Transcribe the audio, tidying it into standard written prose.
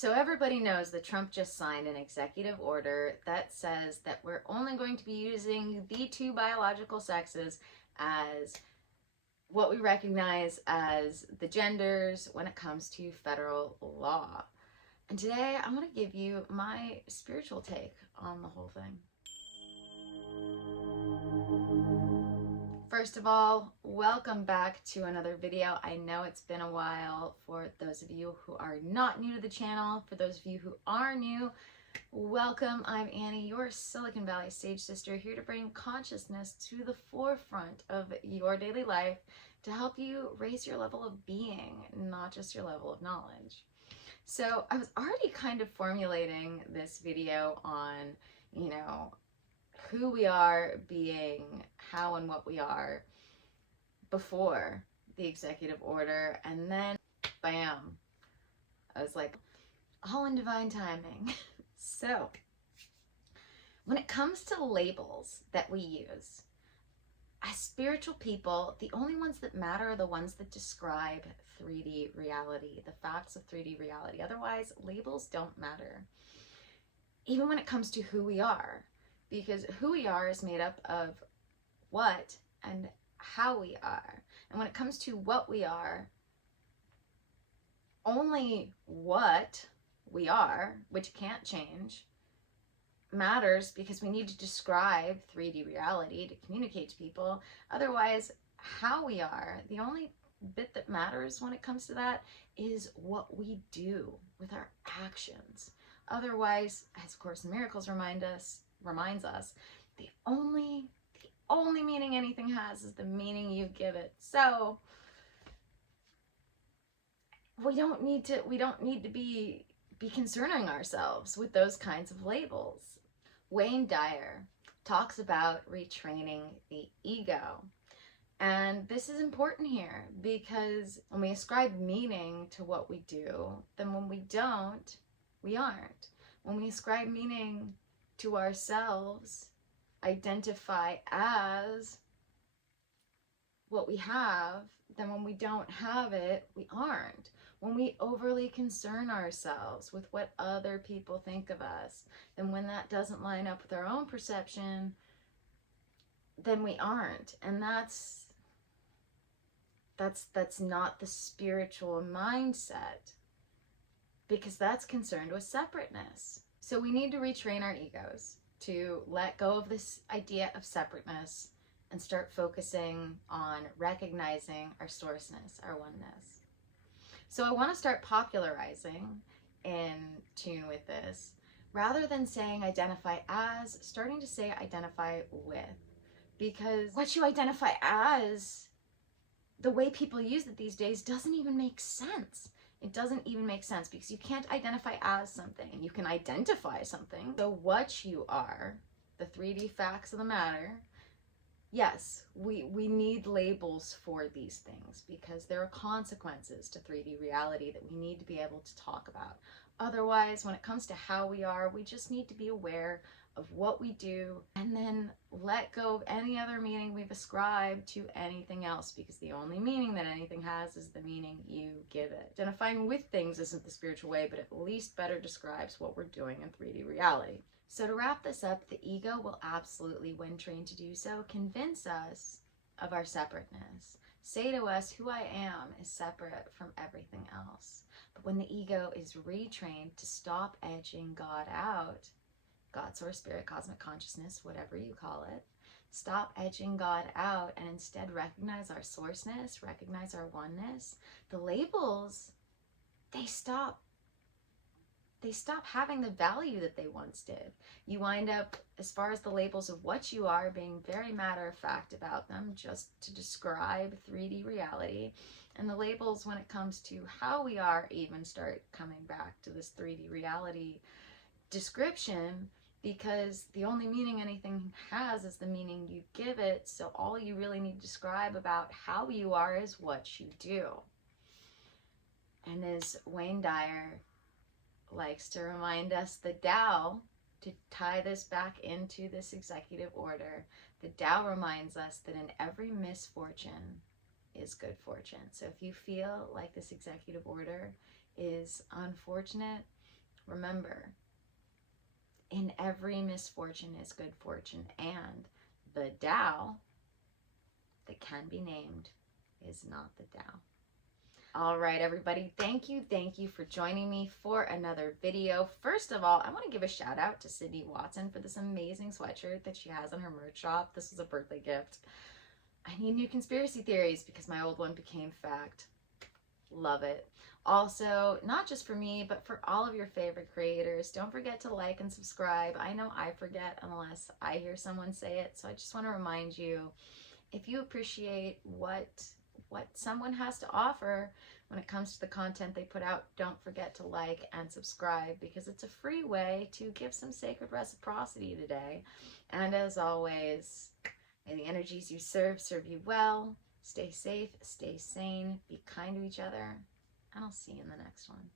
So everybody knows that Trump just signed an executive order that says that we're only going to be using the two biological sexes as what we recognize as the genders when it comes to federal law. And today I'm going to give you my spiritual take on the whole thing. First of all, welcome back to another video. I know it's been a while for those of you who are not new to the channel. For those of you who are new, welcome. I'm Annie, your Silicon Valley sage sister, here to bring consciousness to the forefront of your daily life to help you raise your level of being, not just your level of knowledge. So I was already kind of formulating this video on, who we are being, how and what we are before the executive order, and then bam, I was like, all in divine timing. So when it comes to labels that we use as spiritual people, the only ones that matter are the ones that describe 3D reality, the facts of 3D reality. Otherwise, labels don't matter, even when it comes to who we are, because who we are is made up of what and how we are. And when it comes to what we are, only what we are, which can't change, matters, because we need to describe 3D reality to communicate to people. Otherwise, how we are, the only bit that matters when it comes to that is what we do with our actions. Otherwise, as Course in Miracles reminds us, the only meaning anything has is the meaning you give it. So we don't need to be concerning ourselves with those kinds of labels. Wayne Dyer talks about retraining the ego. And this is important here, because when we ascribe meaning to what we do, then when we don't, we aren't. When we ascribe meaning to ourselves, identify as what we have, then when we don't have it, we aren't. When we overly concern ourselves with what other people think of us, then when that doesn't line up with our own perception, then we aren't. And that's not the spiritual mindset, because that's concerned with separateness. So we need to retrain our egos to let go of this idea of separateness and start focusing on recognizing our sourceness, our oneness. So I want to start popularizing in tune with this. Rather than saying identify as, starting to say identify with. Because what you identify as, the way people use it these days, doesn't even make sense. It doesn't even make sense, because you can't identify as something. You can identify something. So what you are, the 3D facts of the matter, yes, we need labels for these things, because there are consequences to 3D reality that we need to be able to talk about. Otherwise, when it comes to how we are, we just need to be aware of what we do, and then let go of any other meaning we've ascribed to anything else, because the only meaning that anything has is the meaning you give it. Identifying with things isn't the spiritual way, but at least better describes what we're doing in 3D reality. So to wrap this up, the ego will absolutely, when trained to do so, convince us of our separateness. Say to us, who I am is separate from everything else. But when the ego is retrained to stop edging God out, God, source, spirit, cosmic consciousness, whatever you call it, stop edging God out and instead recognize our sourceness, recognize our oneness, the labels, they stop having the value that they once did. You wind up, as far as the labels of what you are, being very matter-of-fact about them, just to describe 3D reality. And the labels, when it comes to how we are, even start coming back to this 3D reality description, because the only meaning anything has is the meaning you give it. So all you really need to describe about how you are is what you do. And as Wayne Dyer likes to remind us, the Tao, to tie this back into this executive order, the Tao reminds us that in every misfortune is good fortune. So if you feel like this executive order is unfortunate, remember, in every misfortune is good fortune, and the Tao that can be named is not the Tao. All right, everybody, thank you for joining me for another video. First of all, I want to give a shout out to Sydney Watson for this amazing sweatshirt that she has on her merch shop. This was a birthday gift. I need new conspiracy theories because my old one became fact. Love it. Also, not just for me, but for all of your favorite creators, don't forget to like and subscribe. I know I forget unless I hear someone say it, so I just want to remind you, if you appreciate what someone has to offer when it comes to the content they put out, don't forget to like and subscribe, because it's a free way to give some sacred reciprocity today. And as always, may the energies you serve you well. Stay safe, stay sane, be kind to each other, and I'll see you in the next one.